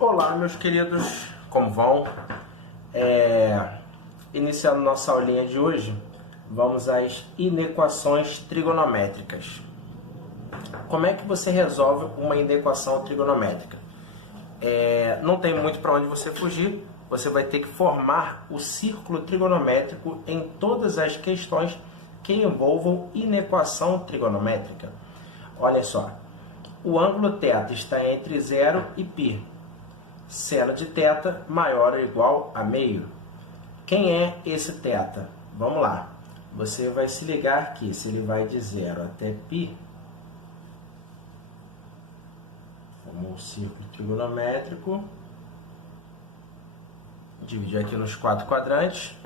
Olá, meus queridos, como vão? Iniciando nossa aulinha de hoje, vamos às inequações trigonométricas. Como é que você resolve uma inequação trigonométrica? Não tem muito para onde você fugir, você vai ter que formar o círculo trigonométrico em todas as questões que envolvam inequação trigonométrica. Olha só, o ângulo θ está entre 0 e π. Seno de θ maior ou igual a meio. Quem é esse θ? Vamos lá. Você vai se ligar aqui, se ele vai de 0 até π, formou um círculo trigonométrico, dividir aqui nos 4 quadrantes.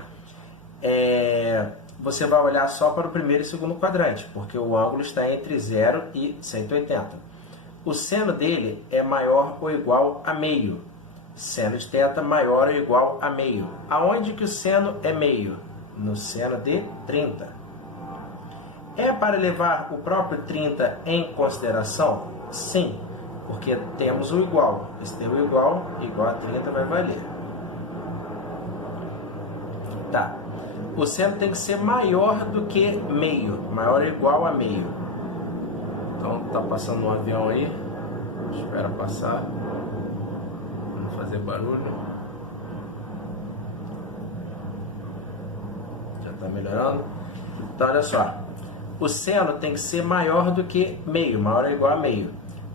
Você vai olhar só para o primeiro e segundo quadrante, porque o ângulo está entre 0 e 180. O seno dele é maior ou igual a meio. Seno de θ maior ou igual a meio. Aonde que o seno é meio? No seno de 30. É para levar o próprio 30 em consideração? Sim, porque temos o igual. Esse termo igual a 30 vai valer. Tá. O seno tem que ser maior do que meio. Maior ou igual a meio. Então, tá passando um avião aí. Espera passar. Fazer barulho. Já está melhorando. Então, olha só. O seno tem que ser maior do que meio. Maior ou igual a meio.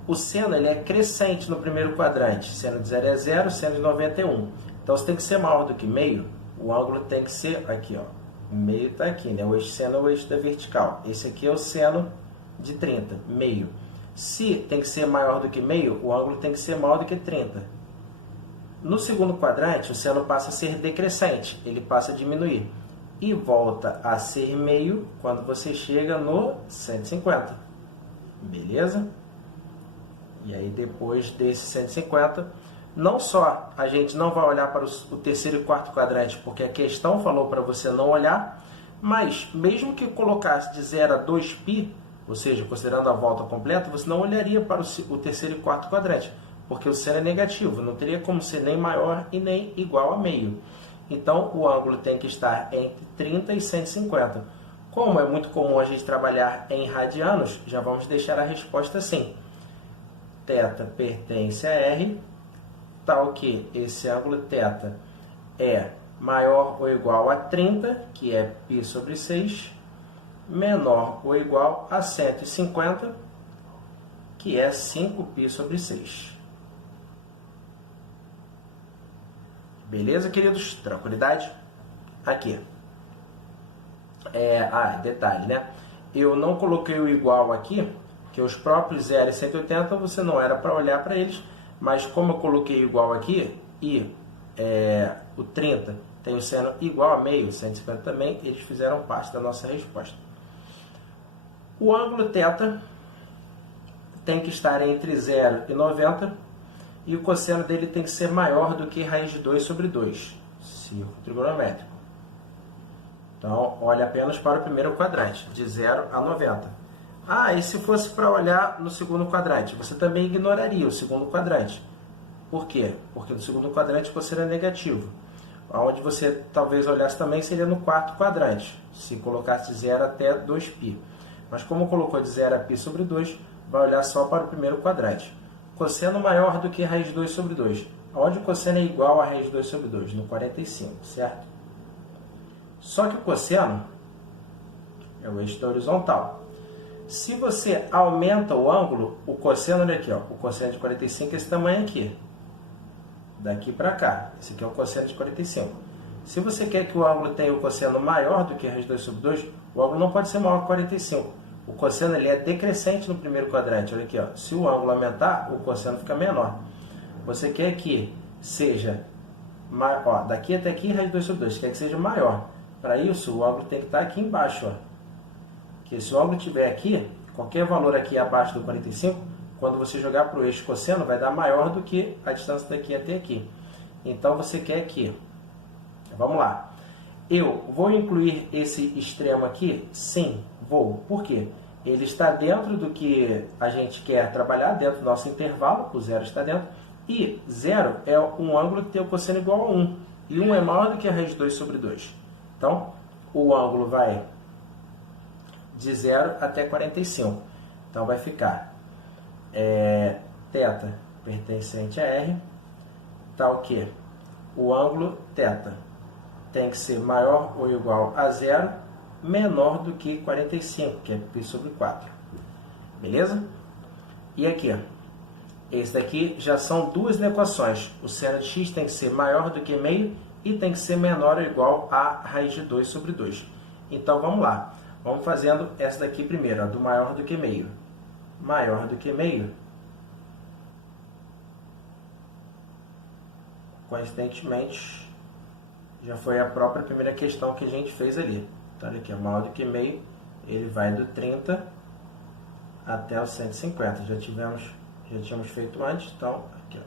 O seno ele é crescente no primeiro quadrante. Seno de 0 é 0, seno de 90 é 1. Então, se tem que ser maior do que meio, o ângulo tem que ser aqui, ó. O meio está aqui, né? O eixo seno é o eixo da vertical. Esse aqui é o seno de 30, meio. Se tem que ser maior do que meio, o ângulo tem que ser maior do que 30. No segundo quadrante, o seno passa a ser decrescente, ele passa a diminuir. E volta a ser meio quando você chega no 150. Beleza? E aí, depois desse 150, não só a gente não vai olhar para o terceiro e quarto quadrante, porque a questão falou para você não olhar, mas mesmo que colocasse de 0 a 2π, ou seja, considerando a volta completa, você não olharia para o terceiro e quarto quadrante, porque o seno é negativo, não teria como ser nem maior e nem igual a meio. Então, o ângulo tem que estar entre 30 e 150. Como é muito comum a gente trabalhar em radianos, já vamos deixar a resposta assim. Θ pertence a R, tal que esse ângulo θ é maior ou igual a 30, que é π sobre 6, menor ou igual a 150, que é 5π sobre 6. Beleza, queridos? Tranquilidade? Aqui. Detalhe, né? Eu não coloquei o igual aqui, que os próprios 0 e 180 você não era para olhar para eles, mas como eu coloquei igual aqui, e o 30 tem o seno igual a meio, 150 também, eles fizeram parte da nossa resposta. O ângulo θ tem que estar entre 0 e 90, e o cosseno dele tem que ser maior do que raiz de 2 sobre 2, círculo trigonométrico. Então, olha apenas para o primeiro quadrante, de 0 a 90. E se fosse para olhar no segundo quadrante? Você também ignoraria o segundo quadrante. Por quê? Porque no segundo quadrante o cosseno é negativo. Onde você talvez olhasse também seria no quarto quadrante, se colocasse de 0 até 2π. Mas como colocou de 0 a π sobre 2, vai olhar só para o primeiro quadrante. Cosseno maior do que raiz de 2 sobre 2. Onde o cosseno é igual a raiz de 2 sobre 2? No 45, certo? Só que o cosseno é o eixo da horizontal. Se você aumenta o ângulo, o cosseno, olha aqui, ó, o cosseno de 45 é esse tamanho aqui. Daqui para cá. Esse aqui é o cosseno de 45. Se você quer que o ângulo tenha o cosseno maior do que raiz de 2 sobre 2, o ângulo não pode ser maior que 45. O cosseno ele é decrescente no primeiro quadrante. Olha aqui, ó. Se o ângulo aumentar, o cosseno fica menor. Você quer que seja maior, daqui até aqui, raiz de 2 sobre 2. Você quer que seja maior. Para isso, o ângulo tem que estar aqui embaixo. Ó. Porque se o ângulo estiver aqui, qualquer valor aqui abaixo do 45, quando você jogar para o eixo cosseno, vai dar maior do que a distância daqui até aqui. Então, você quer que... Vamos lá. Eu vou incluir esse extremo aqui? Sim, vou. Por quê? Ele está dentro do que a gente quer trabalhar, dentro do nosso intervalo, o zero está dentro, E 0 é um ângulo que tem o cosseno igual a 1. E 1 é maior do que a raiz de 2 sobre 2. Então, o ângulo vai de 0 até 45. Então, vai ficar θ pertencente a R, tal que o ângulo θ tem que ser maior ou igual a 0, menor do que 45, que é π sobre 4. Beleza? E aqui, ó, esse daqui já são duas equações. O seno de x tem que ser maior do que meio e tem que ser menor ou igual a raiz de 2 sobre 2. Então, vamos lá. Vamos fazendo essa daqui primeiro, ó, do maior do que meio. Maior do que meio, coincidentemente, já foi a própria primeira questão que a gente fez ali. Então, olha aqui, maior do que meio, ele vai do 30 até o 150. Já tínhamos feito antes, então, aqui, ó,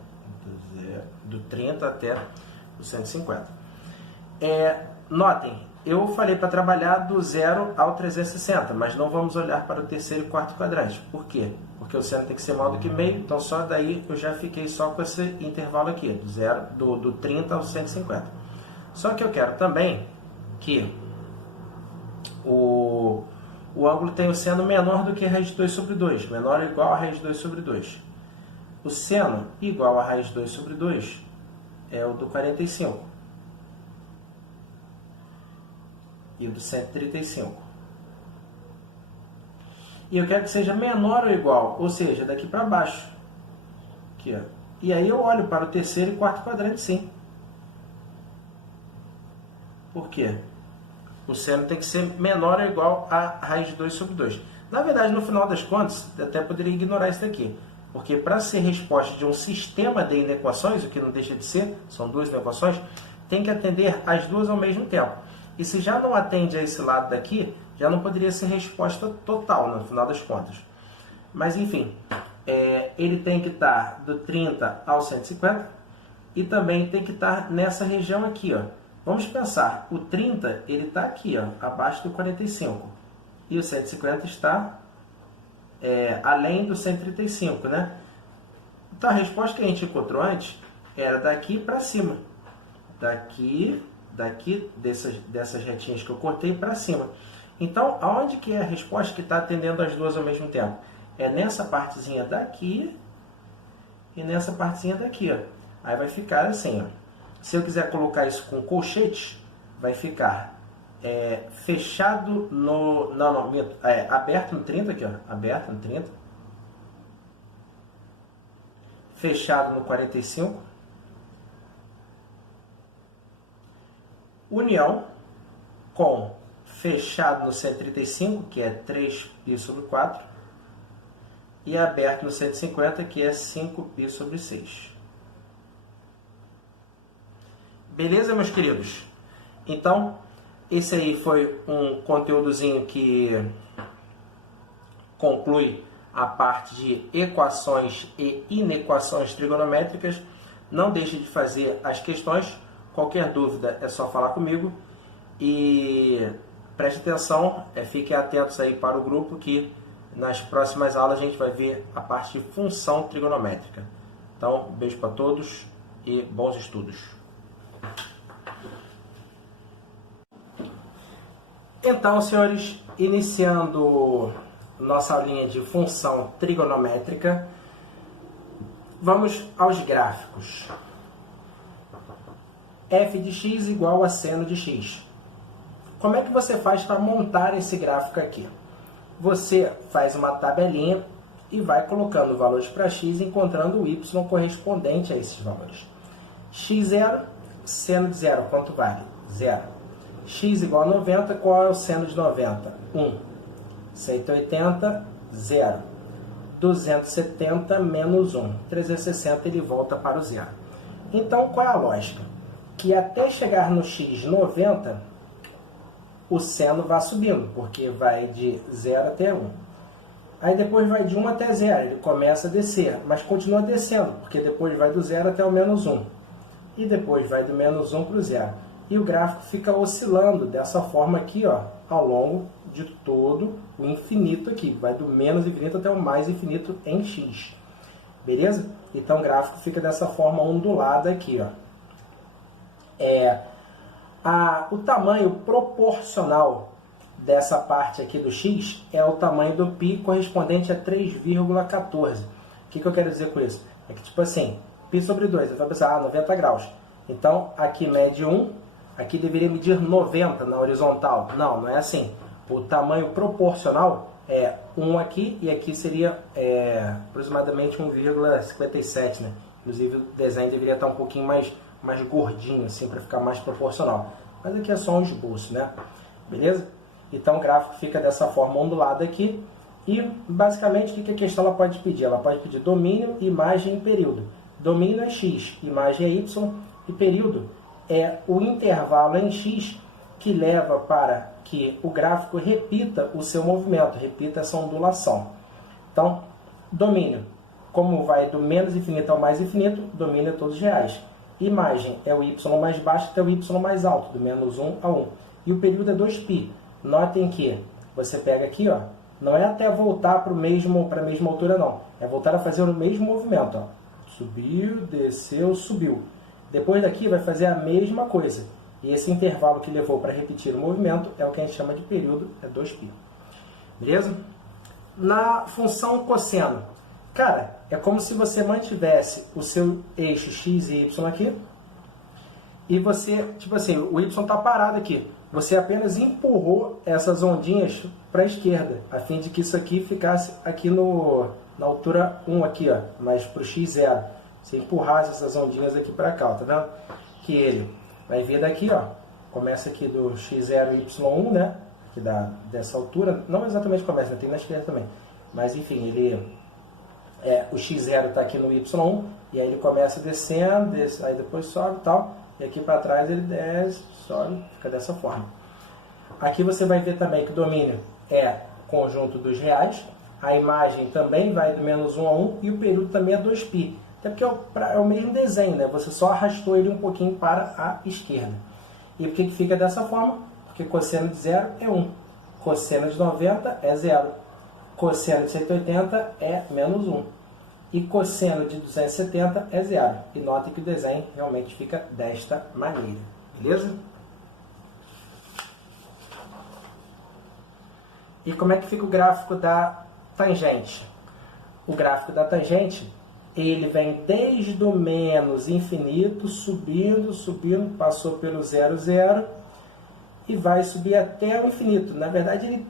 do 30 até o 150. Notem, eu falei para trabalhar do 0 ao 360, mas não vamos olhar para o terceiro e quarto quadrante. Por quê? Porque o seno tem que ser maior do que meio, então só daí eu já fiquei só com esse intervalo aqui, do 30 ao 150. Só que eu quero também que o ângulo tenha o seno menor do que a raiz de 2 sobre 2, menor ou igual a raiz de 2 sobre 2. O seno igual a raiz de 2 sobre 2 é o do 45 e o do 135. E eu quero que seja menor ou igual, ou seja, daqui para baixo. Aqui, ó. E aí eu olho para o terceiro e quarto quadrante, sim. Por quê? O seno tem que ser menor ou igual a raiz de 2 sobre 2. Na verdade, no final das contas, eu até poderia ignorar isso daqui. Porque para ser resposta de um sistema de inequações, o que não deixa de ser, são duas inequações, tem que atender as duas ao mesmo tempo. E se já não atende a esse lado daqui, já não poderia ser resposta total, no final das contas. Mas, enfim, ele tem que estar do 30 ao 150 e também tem que estar nessa região aqui, ó. Vamos pensar, o 30 ele está aqui, ó, abaixo do 45. E o 150 está além do 135, né? Então, a resposta que a gente encontrou antes era daqui para cima. Daqui dessas retinhas que eu cortei para cima. Então, aonde que é a resposta que está atendendo as duas ao mesmo tempo? É nessa partezinha daqui e nessa partezinha daqui, ó. Aí vai ficar assim, ó. Se eu quiser colocar isso com colchete, vai ficar fechado no... Não, aberto no 30 aqui, ó. Aberto no 30. Fechado no 45. União com fechado no 135, que é 3π sobre 4, e aberto no 150, que é 5π sobre 6. Beleza, meus queridos? Então, esse aí foi um conteúdozinho que conclui a parte de equações e inequações trigonométricas. Não deixe de fazer as questões. Qualquer dúvida é só falar comigo. E preste atenção, fiquem atentos aí para o grupo, que nas próximas aulas a gente vai ver a parte de função trigonométrica. Então, um beijo para todos e bons estudos. Então, senhores, iniciando nossa aulinha de função trigonométrica, vamos aos gráficos. f de x igual a seno de x. Como é que você faz para montar esse gráfico aqui? Você faz uma tabelinha e vai colocando valores para x, encontrando o y correspondente a esses valores. x0, seno de 0, quanto vale? 0. x igual a 90, qual é o seno de 90? 1. 180, 0. 270 menos 1. 360 ele volta para o 0. Então, qual é a lógica? Que até chegar no x 90, o seno vai subindo, porque vai de 0 até 1. Aí depois vai de 1 até 0, ele começa a descer, mas continua descendo, porque depois vai do 0 até o menos 1. E depois vai do menos 1 para o 0. E o gráfico fica oscilando dessa forma aqui, ó, ao longo de todo o infinito aqui. Vai do menos infinito até o mais infinito em x. beleza? Então o gráfico fica dessa forma ondulada aqui, ó. O tamanho proporcional dessa parte aqui do x é o tamanho do π correspondente a 3,14. O que eu quero dizer com isso? É que, tipo assim, π sobre 2, eu vou pensar, 90 graus. Então, aqui mede 1, aqui deveria medir 90 na horizontal. Não, não é assim. O tamanho proporcional é 1 aqui, e aqui seria aproximadamente 1,57, né? Inclusive, o desenho deveria estar um pouquinho mais gordinho, assim, para ficar mais proporcional. Mas aqui é só um esboço, né? Beleza? Então, o gráfico fica dessa forma ondulada aqui. E, basicamente, o que a questão ela pode pedir? Ela pode pedir domínio, imagem e período. Domínio é x, imagem é y, e período é o intervalo em x que leva para que o gráfico repita o seu movimento, repita essa ondulação. Então, domínio, como vai do menos infinito ao mais infinito, domínio é todos reais. Imagem é o y mais baixo até o y mais alto, do menos 1 a 1. E o período é 2π. Notem que você pega aqui, ó, não é até voltar para a mesma altura, não. É voltar a fazer o mesmo movimento. Ó. Subiu, desceu, subiu. Depois daqui vai fazer a mesma coisa. E esse intervalo que levou para repetir o movimento é o que a gente chama de período, é 2π. Beleza? Na função cosseno, cara, é como se você mantivesse o seu eixo x e y aqui, e você, tipo assim, o y está parado aqui. Você apenas empurrou essas ondinhas para a esquerda, a fim de que isso aqui ficasse aqui na altura 1 aqui, ó, mas para o x0. Você empurrasse essas ondinhas aqui para cá, ó, tá vendo? Que ele vai vir daqui, ó, começa aqui do x0 e y1, né? Aqui dessa altura, não exatamente começa, tem na esquerda também. Mas enfim, o x0 está aqui no y1, e aí ele começa descendo, aí depois sobe e tal, e aqui para trás ele desce, sobe, fica dessa forma. Aqui você vai ver também que o domínio é conjunto dos reais, a imagem também vai do menos 1 a 1, e o período também é 2π. Até porque é o mesmo desenho, né? Você só arrastou ele um pouquinho para a esquerda. E por que fica dessa forma? Porque cosseno de 0 é 1, cosseno de 90 é 0, cosseno de 180 é menos 1, e cosseno de 270 é 0. E note que o desenho realmente fica desta maneira. Beleza? E como é que fica o gráfico da tangente? O gráfico da tangente, ele vem desde o menos infinito, subindo, subindo, passou pelo 0, 0, e vai subir até o infinito. Na verdade, ele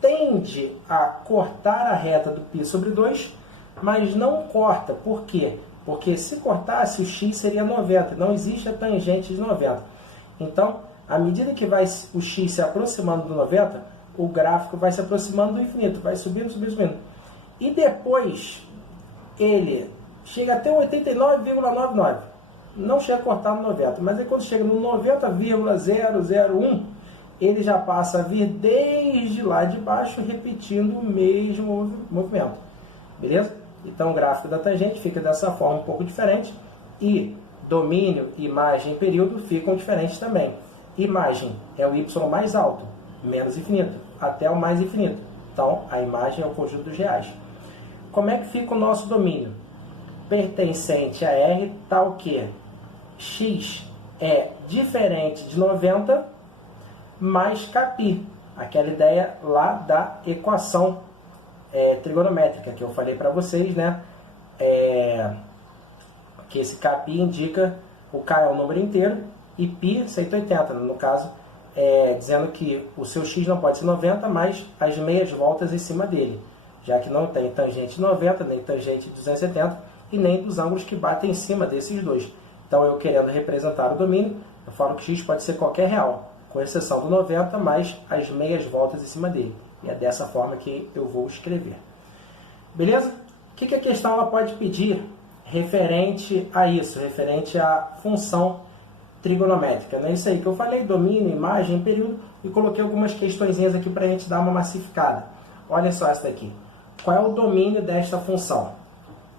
tende a cortar a reta do π sobre 2, mas não corta. Por quê? Porque se cortasse, o x seria 90. Não existe a tangente de 90. Então, à medida que vai o x se aproximando do 90, o gráfico vai se aproximando do infinito. Vai subindo, subindo, subindo. E depois, ele chega até 89,99. Não chega a cortar no 90. Mas aí quando chega no 90,001, ele já passa a vir desde lá de baixo, repetindo o mesmo movimento. Beleza? Então o gráfico da tangente fica dessa forma um pouco diferente. E domínio, imagem e período ficam diferentes também. Imagem é o y mais alto, menos infinito, até o mais infinito. Então a imagem é o conjunto dos reais. Como é que fica o nosso domínio? Pertencente a R tal que x é diferente de 90 mais κπ. Aquela ideia lá da equação trigonométrica que eu falei para vocês, né? Que esse κπ indica, o k é um número inteiro e π 180, no caso, dizendo que o seu x não pode ser 90, mas as meias voltas em cima dele, já que não tem tangente de 90, nem tangente de 270 e nem dos ângulos que batem em cima desses dois. Então, eu querendo representar o domínio, eu falo que x pode ser qualquer real, com exceção do 90, mais as meias voltas em cima dele. E é dessa forma que eu vou escrever. Beleza? O que a questão ela pode pedir referente a isso, referente à função trigonométrica? Não é isso aí que eu falei, domínio, imagem, período, e coloquei algumas questõezinhas aqui para a gente dar uma massificada. Olha só essa daqui. Qual é o domínio desta função?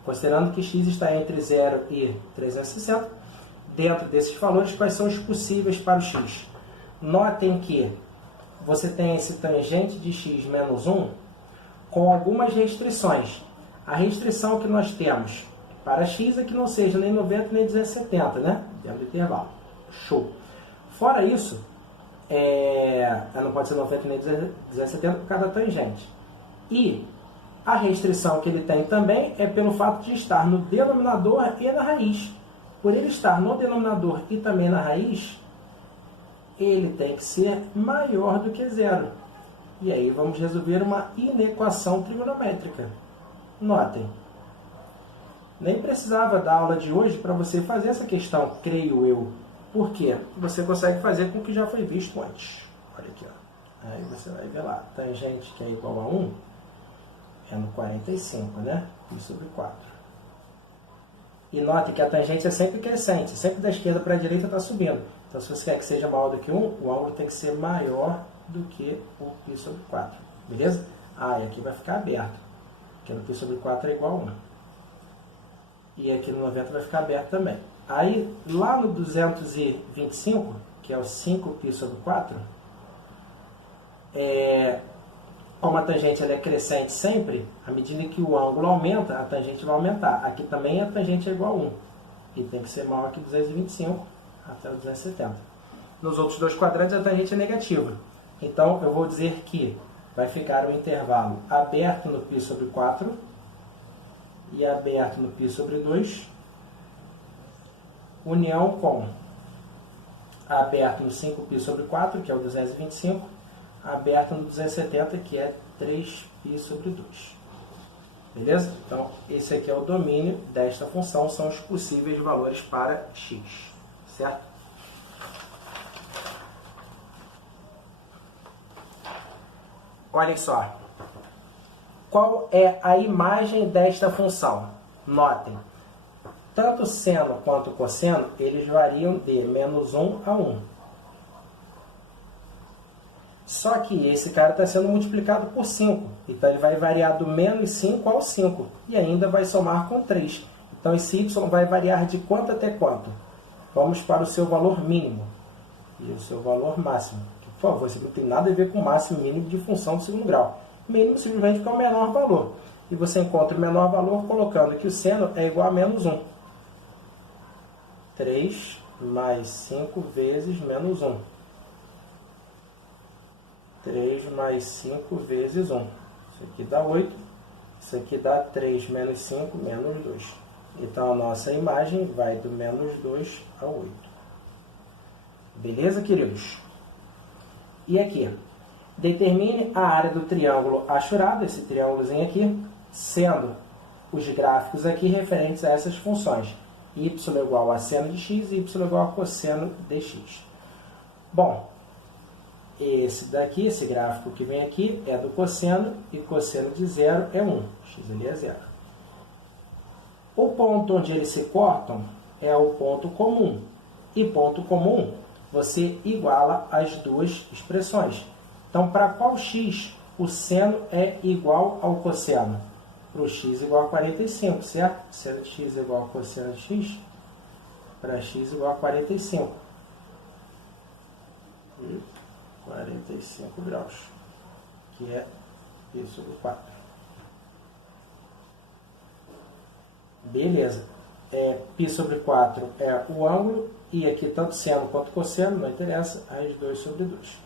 Considerando que x está entre 0 e 360, dentro desses valores, quais são os possíveis para o x? Notem que você tem esse tangente de x menos 1 com algumas restrições. A restrição que nós temos para x é que não seja nem 90 nem 270, né? Dentro do intervalo. Show. Fora isso, não pode ser 90 nem 270 por causa da tangente. E a restrição que ele tem também é pelo fato de estar no denominador e na raiz. Por ele estar no denominador e também na raiz, ele tem que ser maior do que zero. E aí vamos resolver uma inequação trigonométrica. Notem, nem precisava da aula de hoje para você fazer essa questão, creio eu. Por quê? Você consegue fazer com o que já foi visto antes. Olha aqui, ó. Aí você vai ver lá, tangente que é igual a 1 é no 45, né? Pi sobre 4. E note que a tangente é sempre crescente, sempre da esquerda para a direita está subindo. Então, se você quer que seja maior do que 1, o ângulo tem que ser maior do que o π sobre 4. Beleza? E aqui vai ficar aberto, porque no π sobre 4 é igual a 1. E aqui no 90 vai ficar aberto também. Aí, lá no 225, que é o 5π sobre 4, como a tangente ela é crescente sempre, à medida que o ângulo aumenta, a tangente vai aumentar. Aqui também a tangente é igual a 1. E tem que ser maior que 225 até o 270. Nos outros dois quadrantes a tangente é negativa. Então eu vou dizer que vai ficar o intervalo aberto no π sobre 4 e aberto no π sobre 2, união com aberto no 5π sobre 4, que é o 225, aberto no 270, que é 3π sobre 2. Beleza? Então, esse aqui é o domínio desta função, são os possíveis valores para x. Certo? Olhem só. Qual é a imagem desta função? Notem. Tanto seno quanto cosseno, eles variam de menos 1 a 1. Só que esse cara está sendo multiplicado por 5. Então, ele vai variar do menos 5 ao 5. E ainda vai somar com 3. Então, esse y vai variar de quanto até quanto? Vamos para o seu valor mínimo. E o seu valor máximo. Que, por favor, isso não tem nada a ver com o máximo e mínimo de função do segundo grau. Mínimo simplesmente porque é o menor valor. E você encontra o menor valor colocando que o seno é igual a menos 1. 3 mais 5 vezes menos 1. 3 mais 5 vezes 1. Isso aqui dá 8. Isso aqui dá 3 menos 5, menos 2. Então, a nossa imagem vai do menos 2 a 8. Beleza, queridos? E aqui? Determine a área do triângulo achurado, esse triângulozinho aqui, sendo os gráficos aqui referentes a essas funções. Y igual a seno de x e y igual a cosseno de x. Bom, esse daqui, esse gráfico que vem aqui, é do cosseno, e cosseno de 0 é 1. X ali é 0. O ponto onde eles se cortam é o ponto comum. E ponto comum, você iguala as duas expressões. Então, para qual x o seno é igual ao cosseno? Para o x igual a 45, certo? Seno de x igual a cosseno de x, para x igual a 45. 45 graus, que é π sobre 4. Beleza. Π sobre 4 é o ângulo, e aqui tanto seno quanto cosseno, não interessa, as 2 sobre 2.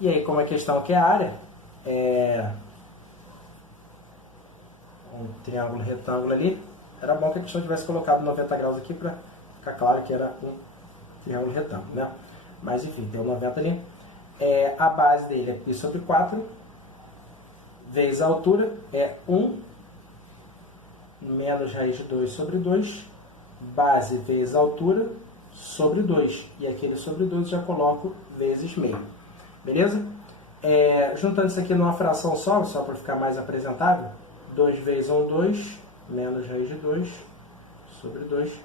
E aí, como a questão que é a área, um triângulo retângulo ali, era bom que a questão tivesse colocado 90 graus aqui para ficar claro que era um triângulo retângulo, né? Mas enfim, deu 90 ali. A base dele é π sobre 4, vezes a altura é 1 menos raiz de 2 sobre 2, base vezes a altura sobre 2. E aquele sobre 2 já coloco vezes meio. Beleza? Juntando isso aqui numa fração só para ficar mais apresentável, 2 vezes 1, 2, menos raiz de 2 sobre 2.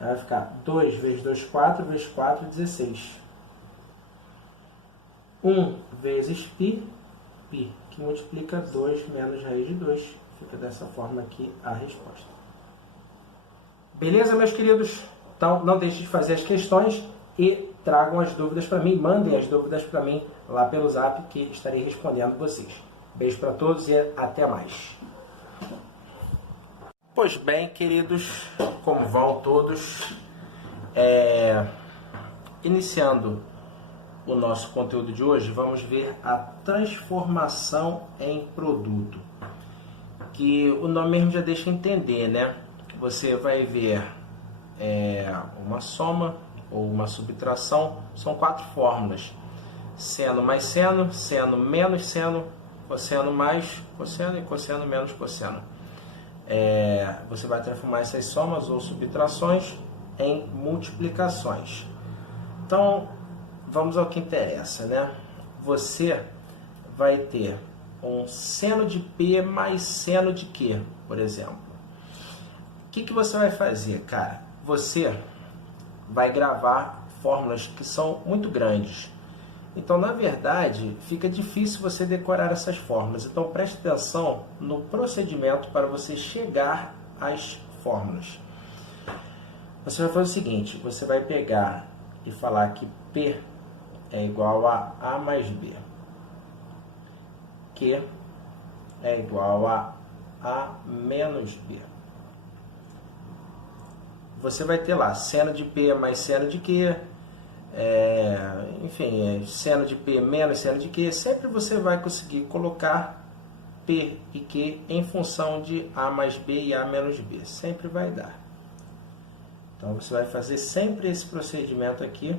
Vai ficar 2 vezes 2, 4, vezes 4, 16. 1 vezes π, que multiplica 2 menos raiz de 2. Fica dessa forma aqui a resposta. Beleza, meus queridos? Então, não deixem de fazer as questões e tragam as dúvidas para mim. Mandem as dúvidas para mim lá pelo Zap, que estarei respondendo vocês. Beijo para todos e até mais. Pois bem, queridos, como vão todos? Iniciando o nosso conteúdo de hoje, vamos ver a transformação em produto, que o nome mesmo já deixa entender, né? Você vai ver uma soma ou uma subtração, são 4 fórmulas: seno mais seno, seno menos seno, cosseno mais cosseno e cosseno menos cosseno. Você vai transformar essas somas ou subtrações em multiplicações. Então, vamos ao que interessa, né? Você vai ter um seno de P mais seno de Q, por exemplo. O que você vai fazer, cara? Você vai gravar fórmulas que são muito grandes. Então, na verdade, fica difícil você decorar essas fórmulas. Então, preste atenção no procedimento para você chegar às fórmulas. Você vai fazer o seguinte: você vai pegar e falar que P é igual a A mais B, Q é igual a A menos B. Você vai ter lá seno de P mais seno de Q, seno de P menos seno de Q. Sempre você vai conseguir colocar P e Q em função de A mais B e A menos B. Sempre vai dar. Então, você vai fazer sempre esse procedimento aqui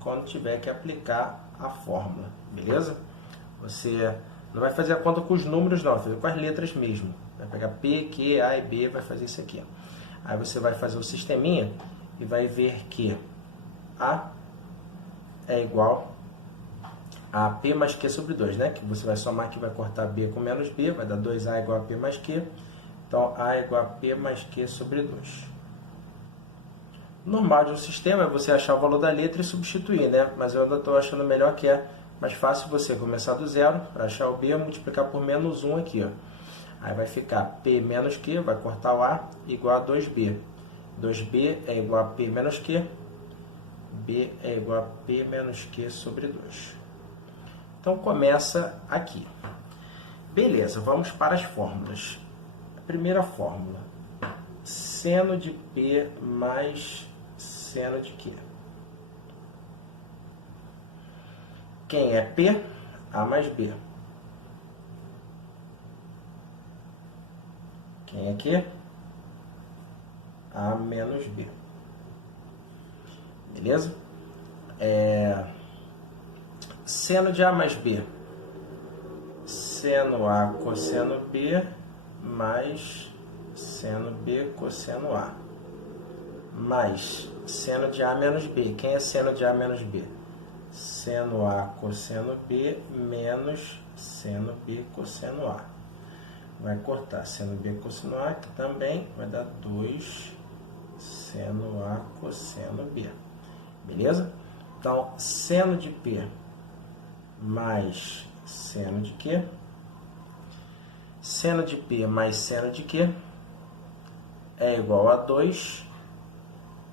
quando tiver que aplicar a fórmula, beleza? Você não vai fazer a conta com os números, não, vai fazer com as letras mesmo. Vai pegar P, Q, A e B, vai fazer isso aqui. Aí você vai fazer o sisteminha e vai ver que A é igual a P mais Q sobre 2, né? Que você vai somar aqui, vai cortar B com menos B, vai dar 2A igual a P mais Q. Então, A é igual a P mais Q sobre 2. Normal de um sistema é você achar o valor da letra e substituir, né? Mas eu ainda estou achando melhor que é mais fácil você começar do zero, para achar o B, multiplicar por menos 1 aqui, ó. Aí vai ficar P menos Q, vai cortar o A, igual a 2B. 2B é igual a P menos Q. B é igual a P menos Q sobre 2. Então, começa aqui. Beleza, vamos para as fórmulas. A primeira fórmula: seno de P mais seno de Q. Quem é P? A mais B. Quem é Q? A menos B. Beleza? Seno de A mais B. Seno A cosseno B mais seno B cosseno A. Mais seno de A menos B. Quem é seno de A menos B? Seno A cosseno B menos seno B cosseno A. Vai cortar seno B cosseno A, que também vai dar 2 seno A cosseno B. Beleza? Então, seno de P mais seno de Q. Seno de P mais seno de Q é igual a 2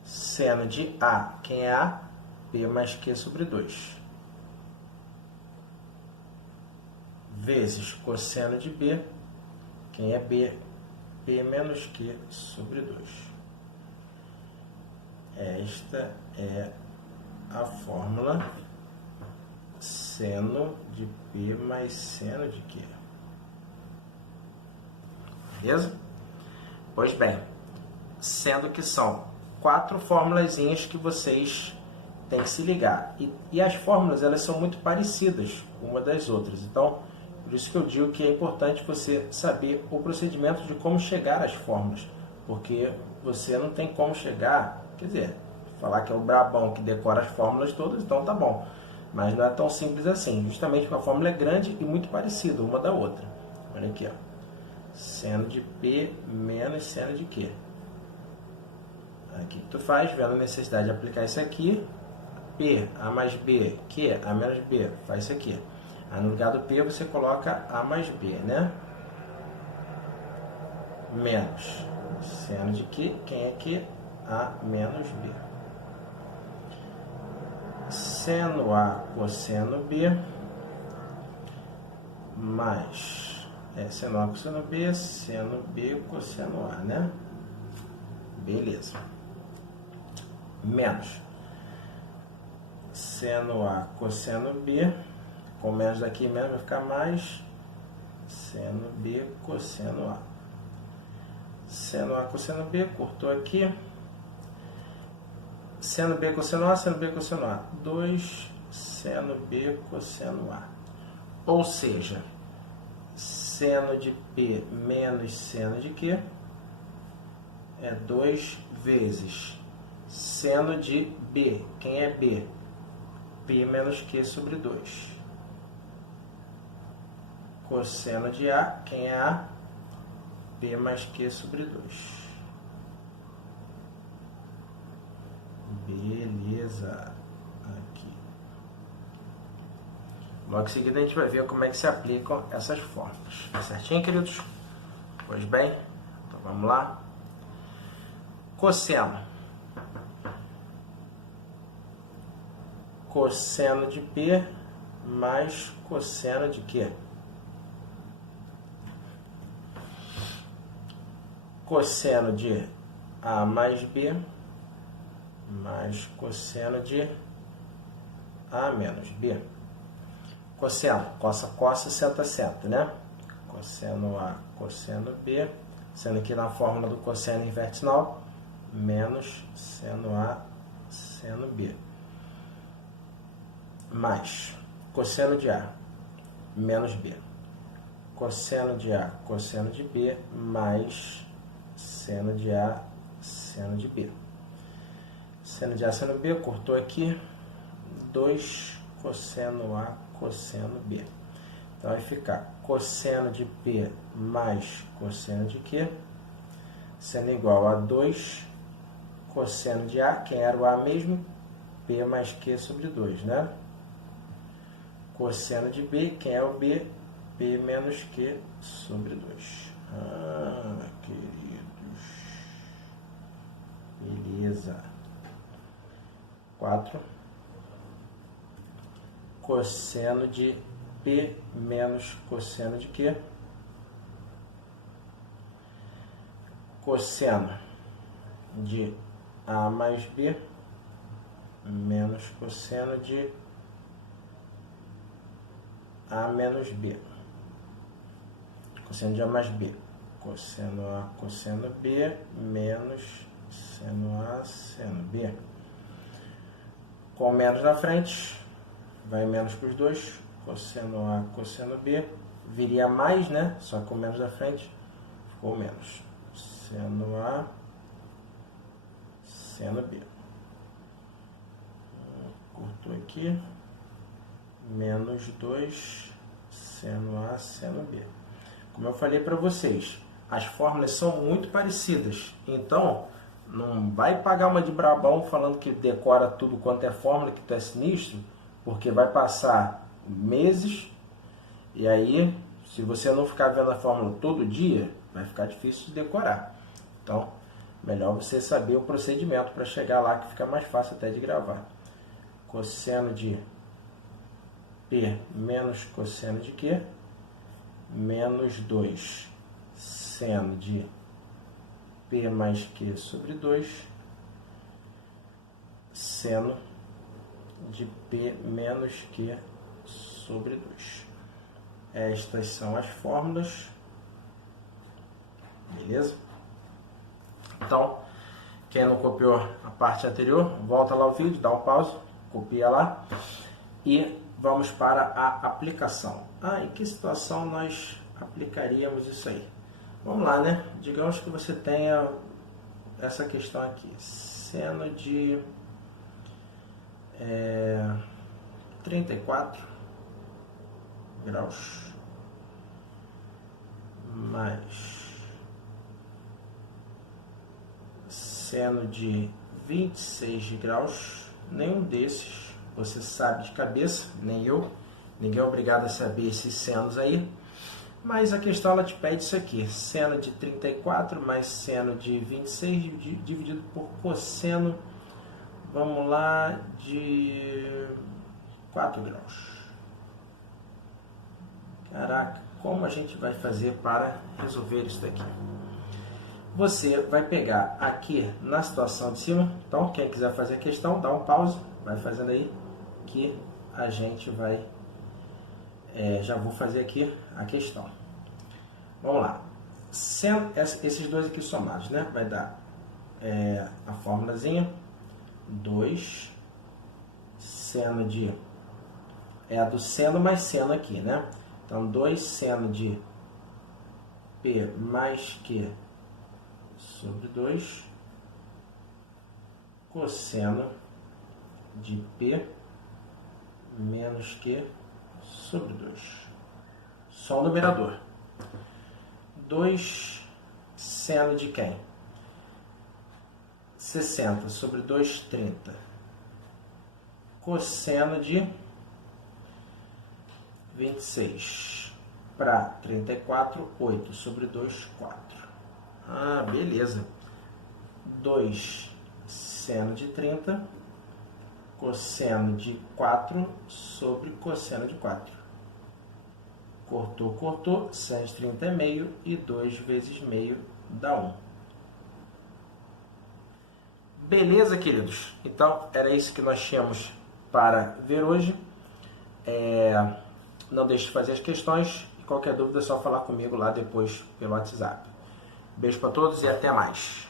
seno de A. Quem é A? P mais Q sobre 2. Vezes cosseno de B. Quem é B? P menos Q sobre 2. Esta é a fórmula seno de P mais seno de Q. Beleza? Pois bem, sendo que são 4 formulazinhas que vocês têm que se ligar. E as fórmulas, elas são muito parecidas uma das outras. Então, por isso que eu digo que é importante você saber o procedimento de como chegar às fórmulas. Porque você não tem como chegar, quer dizer, falar que é o brabão que decora as fórmulas todas, então tá bom. Mas não é tão simples assim, justamente porque a fórmula é grande e muito parecida uma da outra. Olha aqui, ó. Seno de P menos seno de Q. Aqui tu faz, vendo a necessidade de aplicar isso aqui. P, A mais B, Q, A menos B, faz isso aqui. Aí no lugar do P você coloca A mais B, né? Menos seno de Q, quem é Q? A menos B. Seno A cosseno B mais seno A, cosseno B, seno B, cosseno A, né? Beleza. Menos seno A, cosseno B, com menos daqui menos vai ficar mais seno B, cosseno A. Seno A, cosseno B, cortou aqui. Seno B, cosseno A, seno B, cosseno A. 2 seno B, cosseno A. Ou seja, seno de P menos seno de Q é 2 vezes seno de B. Quem é B? P menos Q sobre 2. Cosseno de A. Quem é A? P mais Q sobre 2. Beleza. Aqui. Logo em seguida a gente vai ver como é que se aplicam essas fórmulas. Tá certinho, queridos? Pois bem, então vamos lá. Cosseno. Cosseno de P mais cosseno de Q. Cosseno de A mais B mais cosseno de A menos B. Cosseno, cossa, senta, né? Cosseno A, cosseno B, sendo que na fórmula do cosseno inverte sinal, menos seno A, seno B. Mais cosseno de A, menos B. Cosseno de A, cosseno de B, mais seno de A, seno de B. Seno de A, seno B, cortou aqui, 2 cosseno A, cosseno B. Então vai ficar cosseno de P mais cosseno de Q, sendo igual a 2 cosseno de A, quem era o A mesmo? P mais Q sobre 2, né? Cosseno de B, quem é o B? P menos Q sobre 2. Queridos. Beleza. 4. Cosseno de P menos cosseno de Q. Cosseno de A mais B menos cosseno de A menos B. Cosseno de A mais B. Cosseno A, cosseno B menos seno A, seno B. Com menos na frente, vai menos para os dois. Cosseno A, cosseno B. Viria mais, né? Só com menos na frente, ficou menos. Seno A, seno B. Cortou aqui. Menos 2, seno A, seno B. Como eu falei para vocês, as fórmulas são muito parecidas. Então, não vai pagar uma de brabão falando que decora tudo quanto é fórmula, que tu é sinistro, porque vai passar meses e aí, se você não ficar vendo a fórmula todo dia, vai ficar difícil de decorar. Então, melhor você saber o procedimento para chegar lá, que fica mais fácil até de gravar. Cosseno de P menos cosseno de Q, menos 2 seno de P mais Q sobre 2, seno de P menos Q sobre 2. Estas são as fórmulas. Beleza? Então, quem não copiou a parte anterior, volta lá o vídeo, dá um pause, copia lá e vamos para a aplicação. Em que situação nós aplicaríamos isso aí? Vamos lá, né? Digamos que você tenha essa questão aqui. Seno de 34 graus mais seno de 26 graus. Nenhum desses você sabe de cabeça, nem eu. Ninguém é obrigado a saber esses senos aí. Mas a questão ela te pede isso aqui. Seno de 34 mais seno de 26 dividido por cosseno, vamos lá, de 4 graus. Caraca, como a gente vai fazer para resolver isso daqui? Você vai pegar aqui na situação de cima, então quem quiser fazer a questão, dá um pause, vai fazendo aí que a gente vai, já vou fazer aqui a questão. Vamos lá, esses dois aqui somados, né? Vai dar a formulazinha, 2 seno de, a do seno mais seno aqui, né? Então 2 seno de P mais Q sobre 2 cosseno de P menos Q sobre 2. Só o numerador. 2 seno de quem? 60 sobre 2, 30. Cosseno de 26 para 34, 8 sobre 2, 4. Ah, beleza. 2 seno de 30, cosseno de 4 sobre cosseno de 4. Cortou, cortou, 130 é meio e 2 vezes meio dá 1. Beleza, queridos? Então, era isso que nós tínhamos para ver hoje. Não deixe de fazer as questões e qualquer dúvida é só falar comigo lá depois pelo WhatsApp. Beijo para todos e até mais.